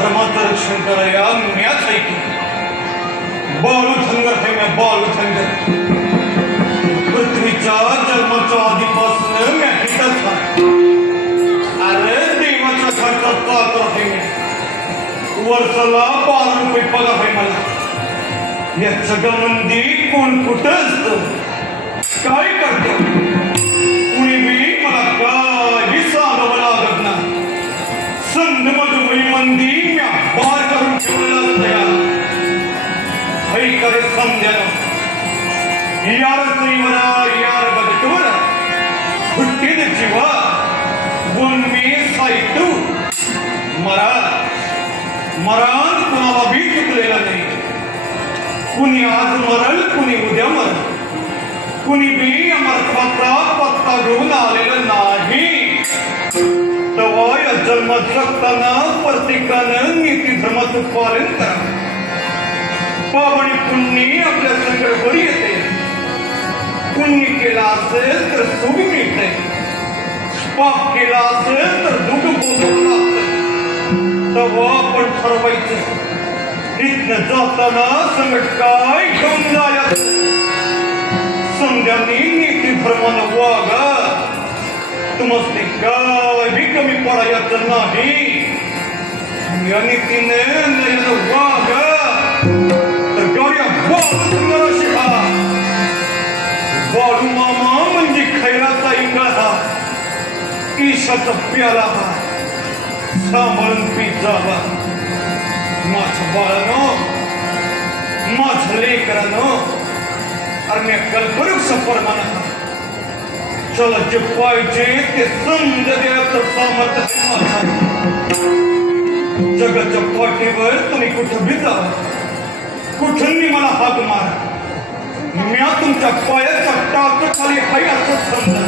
धर्माचं रक्षण कराया म्याच ऐकलं. बाळूथंगर है म्या बाळूथंगर. पृथ्वीच्या जन्माच्या आधीपासून म्या हितच आहे. अरे देवाच्या खर्चात चालतो आहे मी. वर्षाला 12 रुपये पगार आहे मला. या जगामध्ये कोण कुठं असतं, काय करतो, कुणी बी मला काही सांगावं लागत नाही. संध मधुमयी मंदी म्या पार करून ठेवलेला असतं. करे समजानं यार स्त्रीवरा यार बदटवरा हुट्टीद जीवा वन मी साईटू मरण कुणाला बी चुकलेला नाही. कुणी आज मरल, कुणी उद्या मरल, कुणी बी अमरत्वाचा पत्ता घेऊन आलेलं नाही. तेव्हा या जन्मात जगताना प्रत्येकानं नीती धर्माचं पालन करा. पाप आणि पुण्य आपल्या संकटवर येते. पुण्य केला असेल तर सुख मिळते, पाप केला असेल तर दुःख भोगावं लागतं. तेव्हा आपण ठरवायचं इथनं जाताना संकट काय घेऊन जायचं. समजांनी नीती धर्मानं वागा. तुम्हाला काय बी कमी पडायचं नाही. या नीतीने नयन वागा. बाळू मामा म्हणजे खैराचा इंगाळा, ईशाचा प्याला हा, सांभाळून पीत जावा. माझ्या बाळानो, माझ्या लेकरानो, अरे मी कल्पवृक्ष परमाना. चला जे पाहिजे ते समज द्यायचं सामर्थ्य माझं. जगाच्या पाठीवर तुम्ही कुठं बी जावा, कुठूनही मला हाक मारा. म्या तुमच्या पायाच्या टाच खाली हाय असं समजा.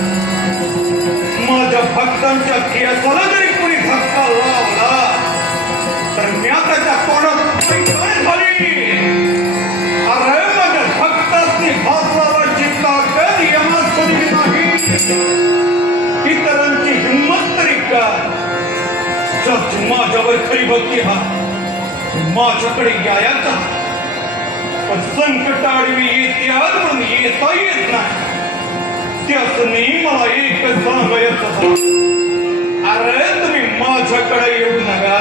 माझ्या भक्तांच्या केसाला जरी कोणी धक्का लावला तर म्या त्याच्या तोंडात खाली. अरे माझ्या भक्तांनी भासावाची ताकद यमासुरी नाही. इतरांची हिंमत तरी का. ज्याची माझ्यावर खरी भक्ती हा माझ्याकडे यायचा. पण संकट आडवी येत्यात म्हणून येता येत नाही. त्याचनी मला एक सांगायचं, अरे तुम्ही माझ्याकडे येऊ नका.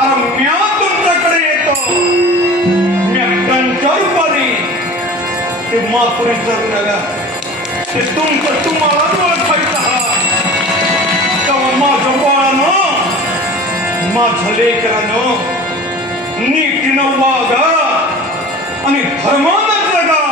अरे म्या तुमच्याकडे येतो. म्या त्यांच्या रूपाने ते मापुरी करू नका. ते तुमचं तुम्हाला ओळखायचं हा. तेव्हा माझ्या बाळानं, माझ्या लेकरानं नीतीनं वागा आणि धर्मानं जगा.